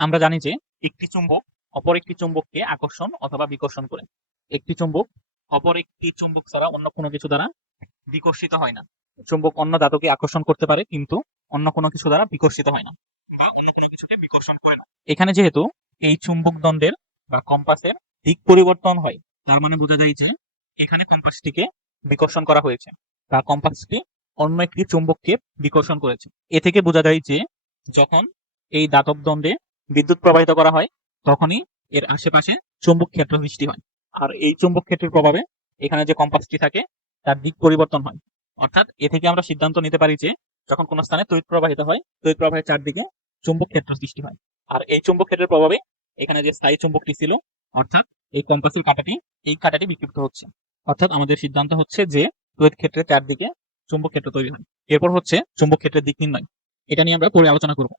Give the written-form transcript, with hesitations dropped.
আমরা জানি যে একটি চুম্বক অপর একটি চুম্বককে আকর্ষণ অথবা বিকর্ষণ করে। একটি চুম্বক অপর একটি চুম্বক ছাড়া অন্য কোনো কিছু দ্বারা বিকর্ষিত হয় না। চুম্বক অন্য ধাতুকে আকর্ষণ করতে পারে কিন্তু অন্য কোনো কিছু দ্বারা বিকর্ষিত হয় না বা অন্য কোনো কিছুকে বিকর্ষণ করে না। এখানে যেহেতু এই চুম্বক দণ্ডের বা কম্পাসের দিক পরিবর্তন হয়, তার মানে বোঝা যায় যে এখানে কম্পাসটিকে বিকর্ষণ করা হয়েছে বা কম্পাসটি অন্য একটি চুম্বককে বিকর্ষণ করেছে। এ থেকে বোঝা যায় যে যখন এই দাতব দণ্ডে বিদ্যুৎ প্রবাহিত করা হয় তখনই এর আশেপাশে চুম্বক ক্ষেত্র সৃষ্টি হয়। আর এই চুম্বক ক্ষেত্রের প্রভাবে এখানে যে কম্পাসটি থাকে তার দিক পরিবর্তন হয়। অর্থাৎ এ থেকে আমরা সিদ্ধান্ত নিতে পারি যে যখন কোনো স্থানে তড়িৎ প্রবাহিত হয়, তড়িৎ প্রবাহের চারদিকে চুম্বক ক্ষেত্র সৃষ্টি হয়। আর এই চুম্বক ক্ষেত্রের প্রভাবে এখানে যে স্থায়ী চুম্বকটি ছিল, অর্থাৎ এই কম্পাসের কাঁটাটি, এই কাঁটাটি বিক্ষিপ্ত হচ্ছে। অর্থাৎ আমাদের সিদ্ধান্ত হচ্ছে যে তড়িৎ ক্ষেত্রের চারদিকে চুম্বক ক্ষেত্র তৈরি হয়। এরপর হচ্ছে চুম্বক ক্ষেত্রের দিক নির্ণয়। এটা নিয়ে আমরা পরে আলোচনা করব।